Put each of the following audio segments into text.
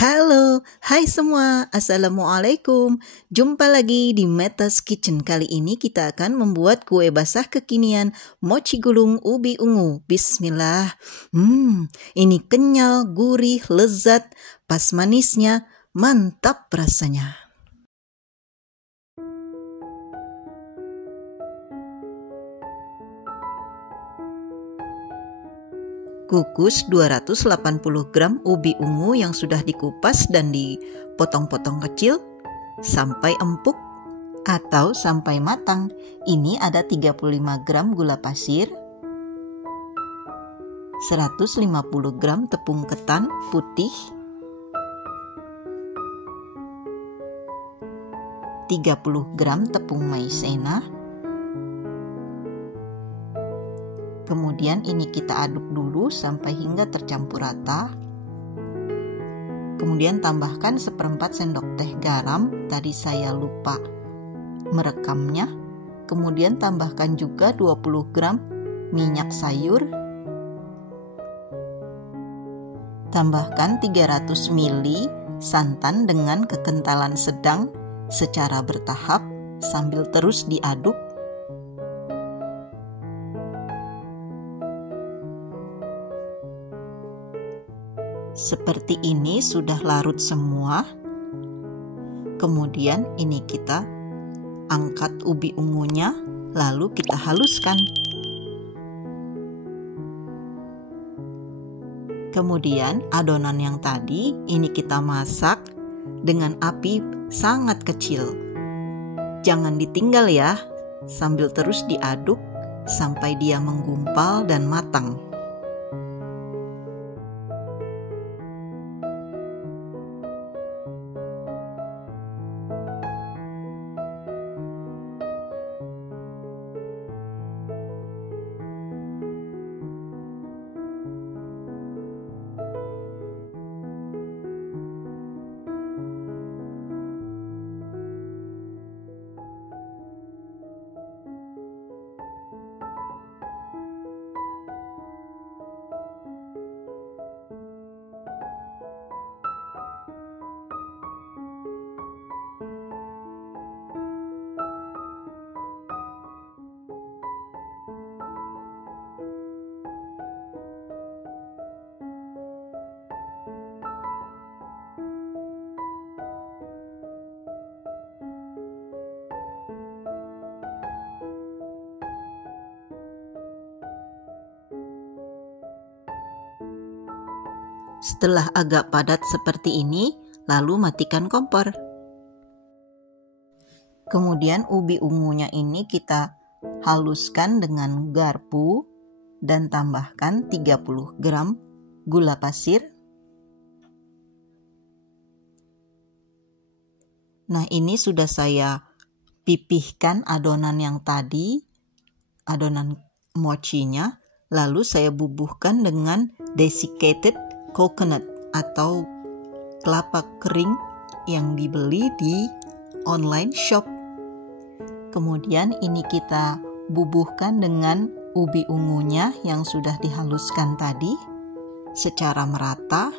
Halo, hai semua, Assalamualaikum. Jumpa lagi di Metas Kitchen. Kali ini kita akan membuat kue basah kekinian mochi gulung ubi ungu. Bismillah. Ini kenyal, gurih, lezat, pas manisnya, mantap rasanya. Kukus 280 gram ubi ungu yang sudah dikupas dan dipotong-potong kecil sampai empuk atau sampai matang. Ini ada 35 gram gula pasir, 150 gram tepung ketan putih, 30 gram tepung maizena. Kemudian ini kita aduk dulu sampai hingga tercampur rata. Kemudian tambahkan 1/4 sendok teh garam, tadi saya lupa merekamnya. Kemudian tambahkan juga 20 gram minyak sayur. Tambahkan 300 ml santan dengan kekentalan sedang secara bertahap sambil terus diaduk. Seperti ini sudah larut semua. Kemudian ini kita angkat ubi ungunya, lalu kita haluskan. Kemudian adonan yang tadi ini kita masak dengan api sangat kecil. Jangan ditinggal ya, sambil terus diaduk sampai dia menggumpal dan matang. Setelah agak padat seperti ini, lalu matikan kompor. Kemudian ubi ungunya ini kita haluskan dengan garpu dan tambahkan 30 gram gula pasir. Nah, ini sudah saya pipihkan adonan yang tadi, adonan mochinya, lalu saya bubuhkan dengan desiccated coconut atau kelapa kering yang dibeli di online shop. Kemudian ini kita bubuhkan dengan ubi ungunya yang sudah dihaluskan tadi secara merata.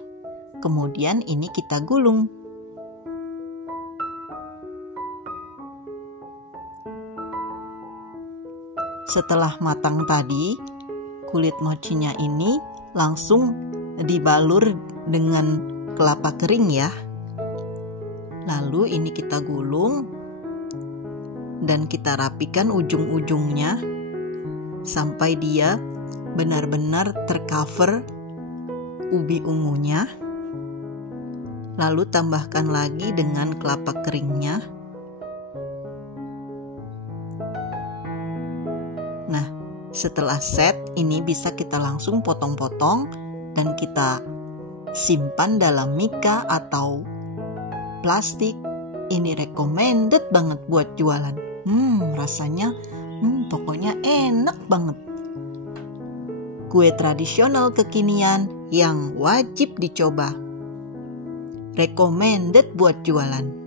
Kemudian ini kita gulung. Setelah matang tadi, kulit mochinya ini langsung dibalur dengan kelapa kering ya. Lalu ini kita gulung dan kita rapikan ujung-ujungnya sampai dia benar-benar tercover ubi ungunya. Lalu tambahkan lagi dengan kelapa keringnya. Nah, setelah set ini bisa kita langsung potong-potong dan kita simpan dalam mika atau plastik. Ini recommended banget buat jualan. Rasanya pokoknya enak banget. Kue tradisional kekinian yang wajib dicoba. Recommended buat jualan.